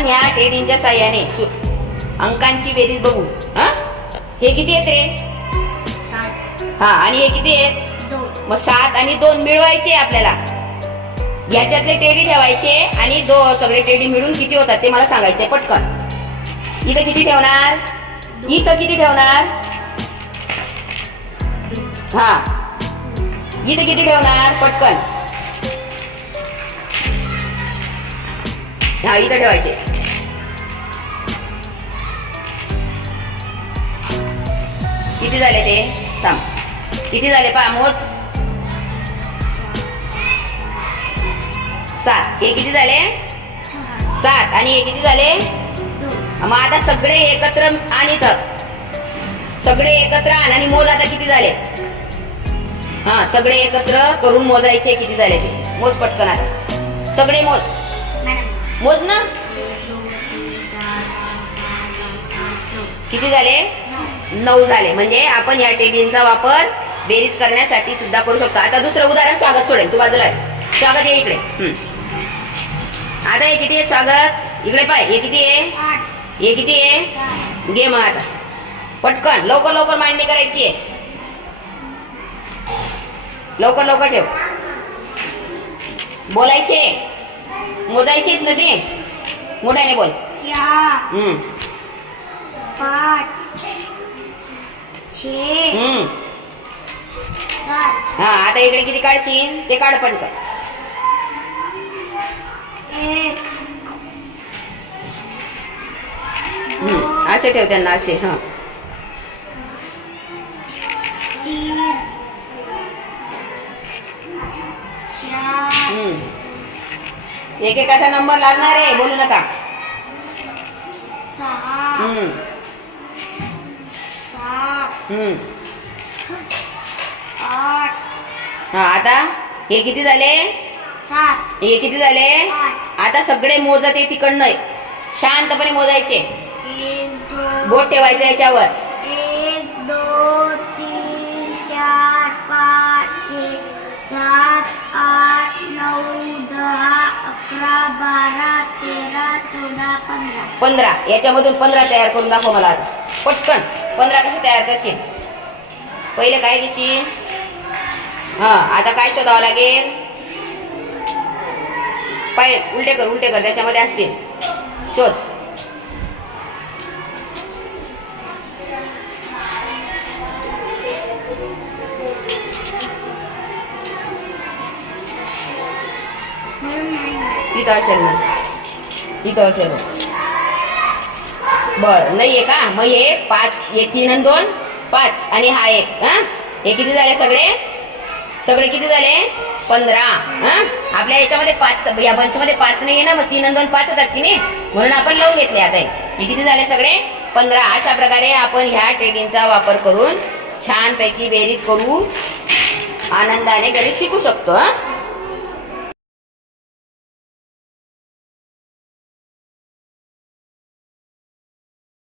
आपण ह्या टेडींच्या साह्याने अंकांची बेरीज बघू. हा? हे किती आहेत रे? हा आणि हे किती आहेत? मग सात आणि दोन मिळवायचे आपल्याला. याच्यातले टेडी ठेवायचे आणि दो सगळे टेडी मिळून किती होतात ते मला सांगायचे पटकन. इथं किती ठेवणार? इथं किती ठेवणार? हा. इथं किती ठेवणार? पटकन. हा इथं ठेवायचे. किती झाले ते? थांब. किती झाले पहा मोज? सात. हे किती झाले? सात. आणि हे किती झाले? मग आता सगळे एकत्र आणि इथं. सगळे एकत्र आण आणि मोज आता किती झाले? हा सगळे एकत्र करून मोजायचे किती झाले ते? मोज पटकन आता. सगळे मोज. मोज ना? किती झाले? नऊ झाले. म्हणजे आपण या टेडींचा वापर बेरीज करण्यासाठी सुद्धा करू शकतो. आता दुसरं उदाहरण स्वागत सोडेल. तू बाजूला आहे. स्वागत आहे इकडे. हम्म. आता हे किती आहे स्वागत? इकडे पाय. हे किती आहे? हे किती आहे? घे मग आता. पटकन. लवकर लवकर मांडणी करायची आहे. लवकर लवकर ठेव. बोलायचे. मोजायचे ना ते? मोठ्याने बोल. हम्म. हम्म. हा आता इकडे किती काढशील? ते काढ पण कर असे ठेव त्यांना असे हा. एकेकाचा नंबर लागणार आहे बोलू नका. सहा हम्म. हा आता? हे किती झाले? सात. हे किती झाले? आठ. आता सगळे मोजत आहे तिकडनं शांतपणे मोजायचे. बोट ठेवायचं याच्यावर. एक दोन तीन चार पाच सात आठ नऊ दहा अकरा बारा तेरा चौदा पंधरा. पंधरा. याच्यामधून पंधरा तयार करून दाखव मला आता. पटकन. पंधरा कसे तयार करशील? पहिले काय घेशील? हा आता काय शोधावं लागेल? पाय उलटे कर उलटे कर त्याच्यामध्ये असतील. शोध. इथं असेल ना. इथं असेल बर नाहीये का मग हे पाच हे तीन आणि दोन पाच. आणि हा एक हा. हे किती झाले सगळे? सगळे किती झाले? पंधरा हा. आपल्या याच्यामध्ये पाच या बंचमध्ये पाच नाही ना मग तीन आणि दोन पाच होतात की नाही? म्हणून आपण लावून घेतले आता हे. किती झाले सगळे? पंधरा. अशा प्रकारे आपण ह्या ट्रेडिंगचा वापर करून छानपैकी बेरीज करू. आनंदाने गरीब शिकू शकतो हा.